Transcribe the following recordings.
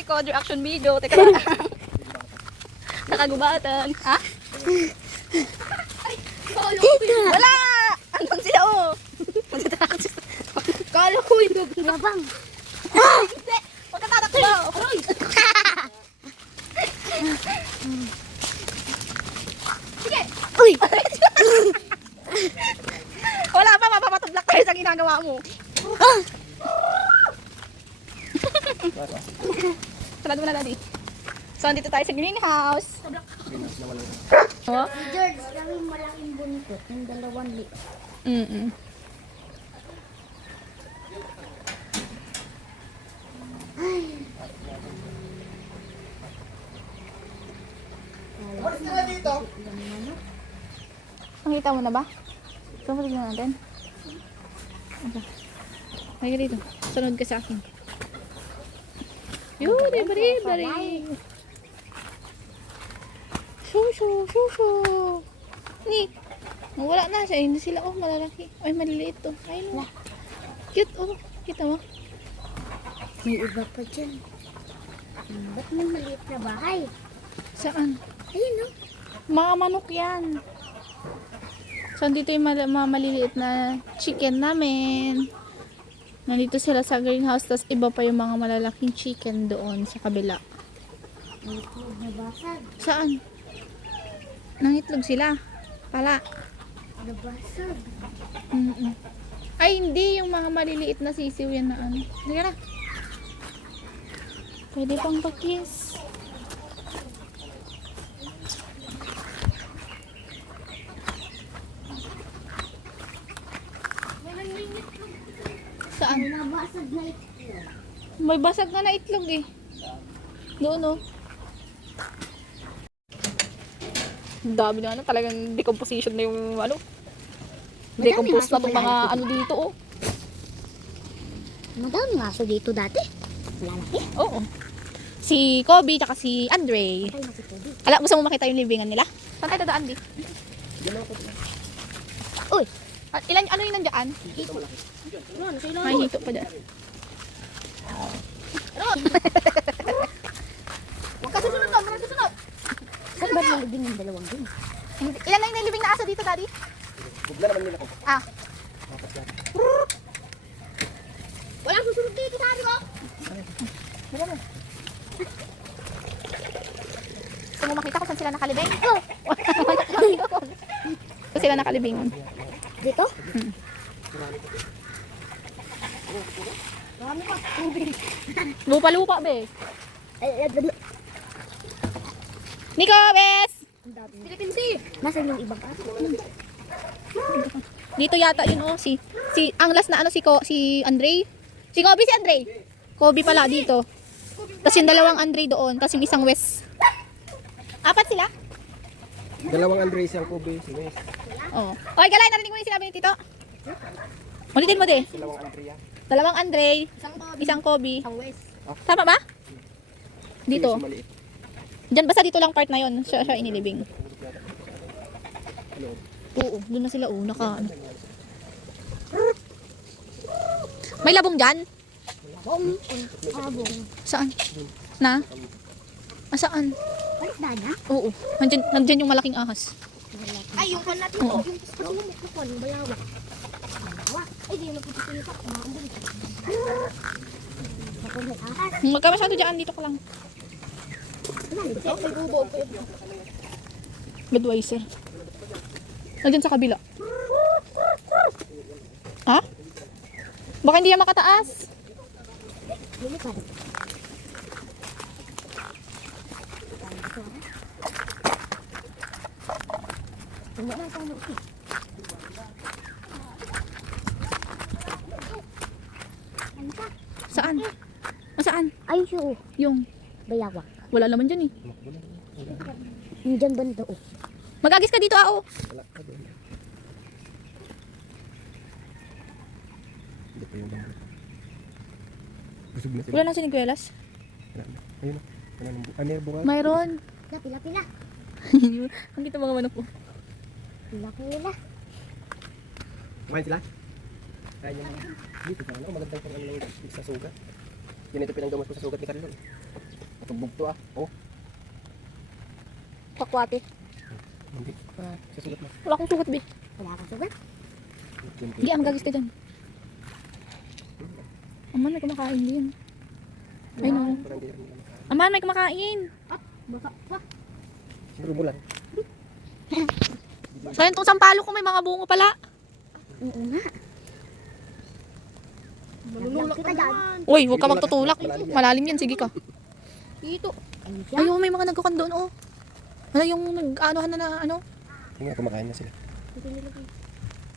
likod, reaction video. Teka lang. Nakagubatan. Ha? Wala! Andun sila oh. Kala ko yung nabang. Hindi! Huwag ka tatakbo! Sige! Uy! Wala pa, mapapatublak tayo sa ginagawa mo. Sarado mo na, Daddy. So, andito tayo sa greenhouse. Oh? George, kami malaking buntot ng 2 liit. Nakita mo na ba? So, tignan natin. Okay. Halika dito. Sunod ka sa akin. Yun, bari. Shoo. Ni. Wala na siya. Hindi sila. Oh, malalaki. Ay, maliliit to. Ayun. Cute. Oh, kita mo? May iba pa dyan. Ba't may maliit na bahay? Saan? Ayun no? Mga manok yan. So, dito yung maliliit na chicken namin. Nandito sila sa greenhouse. Tapos iba pa yung mga malalaking chicken doon sa kabila. May itlog na basag. Saan? Nangitlog sila. Pala. Nabasag. Ay, hindi. Yung mga maliliit na sisiw yan na ano. Sige na. Pwede pang pakis. Saan? May nabasag na itlog. May basag nga na itlog eh. Doon oh. Ang dami na ano. Talagang decomposition na yung ano. Decompose na itong mga ano dito oh. Madami aso dito dati. Lalaki. Oo. Si Kobe tsaka si Andre. Ay, nasi Kobe. Ala, gusto mo makita yung libingan nila? Saan tayo dadaan di? Uy! Ilan, ano yung nandiyan? May hito pa dyan. Huwag ka susunod doon, marang susunod. Saan ba nilibing yung 2 din? Ilan na yung nilibing na aso dito, Daddy? Bugla naman nila ko. Ah. Walang susunod dito, sabi ko! Gusto mo makita kung saan sila nakalibing? Oo. Saan sila nakalibing? Dito? Lupa-lupa, be. Ay, Nico, bes! Philippine Sea! Nasaan yung ibang aso? Dito yata yun, oh. Ang last na ano, si Andre. Si Kobe, si Andre. Kobe pala dito. Tapos yung 2 Andre doon. Tapos yung isang Wes. 4 sila? 2 Andre, isang Kobe, si Wes. Oo. Okay, Galay, narinig mo yung sinabi ni Tito? Ulitin mo din. 2 Andrea. 2 Andre, isang Kobe. Ang West. Tama ba? Dito. Si maliit. Diyan basta dito lang part na yon. Siya inilibing. Oo, doon na sila. Oo, naka ano. May labong dyan? Abong. Saan? Na? Saan? Balik na? Oo. Nandyan yung malaking ahas. Ay, yung kon natin. Oo. Yung pasimumok na kon, bayawak. Bayawak? Ay, di magpipiliin ka. Kumakandun. Ako may ahas. Huwag ka masyado dyan. Dito ka lang. May gubo ko yun. Budweiser. Nandyan sa kabila. Ha? Baka hindi yan makataas. Lumipad. Tumok na ito. Saan? Saan? Ayun siya oh. Yung. Bayawak. Wala naman dyan eh. Yung dyan banda oh. Mag-agis ka dito ah oh. Wala ka doon. Hindi pa yung bangko. Busog na sila. Wala lang sa nigwelas. Wala na. Ayun na. Ano yung bunga? Mayroon. Pila. Ang kita mga manok po. Pila. Kumain sila? Kaya niya. Dito ka na. Magandang pang ano sa sugat. Yan ito pinanggamas ko sa sugat ni Carlon. Tugbog to ah. Oh, Pakwate. hindi. Sa sulat mo. Wala akong sukat, be. Wala kang sugat. Hindi, ang magagis ka dyan. Aman, may kumakain din. Ay, no. Parang hindi rin nila makain. Aman, may kumakain. Baka pa. Siguro bulan. So, yun, itong sampalo ko may mga bungo pala. Oo nga. Malululak ka dyan. Uy, huwag ka magtutulak. Malalim yan, sige ka. Dito. Ayun siya. Ayun, may mga nagkukan doon, oh. Ano yung nag-anohan na ano? Yung nga, kumakain na sila.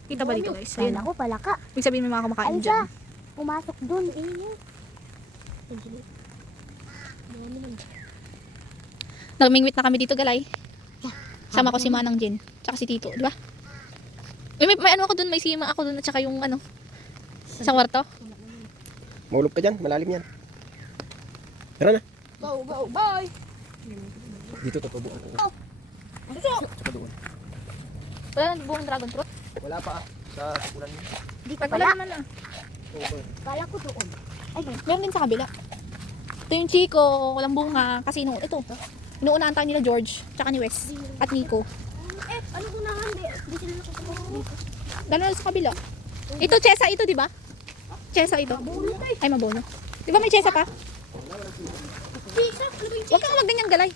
Kita ba dito, guys? Ayun, Kala ko pala ka. ibig sabihin may mga kumakain Ayun siya. dyan. Pumasok dun. Ayun. Nagmingwit na kami dito, galay. Sama ko si Manang Jen. Tsaka si Tito, di ba? Uy, may ano ako dun, may sima ako dun at saka yung ano, sa kwarto. Maulog ka dyan, malalim yan. Tara na. Go, go, bye! Dito tutubuan ko. Tsaka doon. Wala nang buong dragon fruit? Wala pa ah. Sa ulan mo. Dito Wala pala. naman ah. Over. Kala ko doon. Ayun. Meron din sa kabila. Ito yung Chico, walang bunga. Kasi ito. Inuunahan tayo nila George, tsaka ni Wes, at Nico. Ano ko na nga? Di sila nakakapasok dito. Dalawa sa kabila. Ito, Chesa ito, di ba? Chesa ito. Ay, mabono. Di ba may Chesa pa? Huwag kang magganyang galay.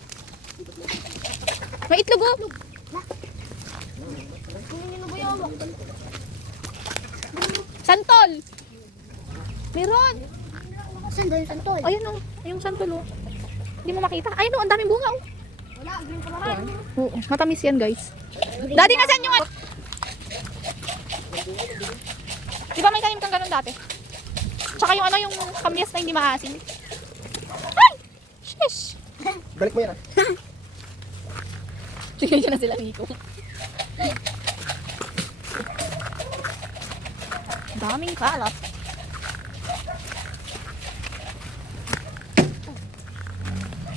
May itlog oh. Santol! Meron! Saan doon yung santol? Ayun oh, yung santol oh. Hindi mo makita. Ayun oh, ang daming bunga oh. Wala, green pa Oo, matamis yan guys. Daddy, nasan yung at? Di ba may tanim kang ganun dati? Tsaka yung ano, yung kamyas na hindi maasim. Ay! Shish! Balik mo yan ah. Sige yun na sila, Nico. Daming kalat.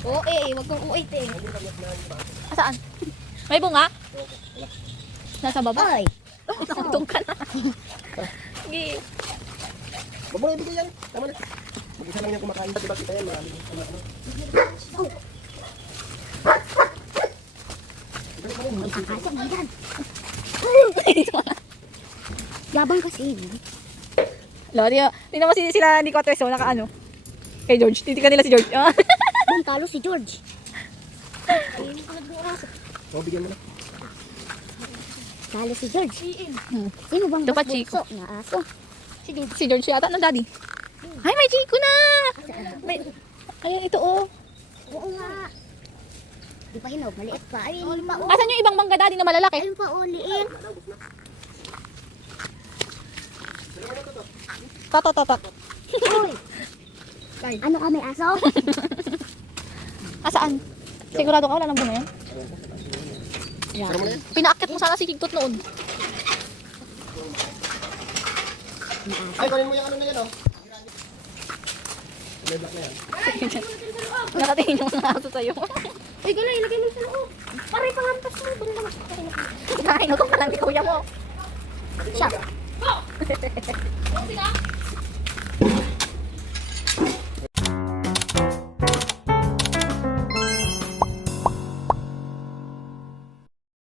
Oo, wag kang uwait eh. Saan? May bunga? Nasa baba? Ay. Nakutong ka na. Sige. Huwag mo na ibigay yan. Tama na. Mag-isa lang yan kumakain. Diba kita yan? Marami. Kakasya mo yan. Yabang kasi. Lodi, tingnan mo sila ni Cotres, naka ano. Kay George, titikan nila si George. Bum, talo si George. Ayun ko nagbukas. O, bigyan mo na. Talo si George. Sino bang Dapat mas Chico. bunso na aso? Si George yata, no daddy? Ay, may Chico na! May... Ayan, ito oh. Oo nga. Di pa hinog, maliit pa. Ayun pa, oh. Asan yung ibang mangga daddy na malalaki? Ayun pa, oh, liit. Tot. Uy. Ano ka, may aso? Asaan? Sigurado ka, wala nang bunga yan? Tara mo na yan. Pinaakyat mo sana si Kigtot noon. Ay, kunin mo yung ano na yan oh. May black na yan. Nakatingin yung mga aso sa'yo. Ay, gano'n, ilagay mo sa loob. Pare, pangampas mo. Bali naman. Kinain ko pa lang ni kuya mo. Siya.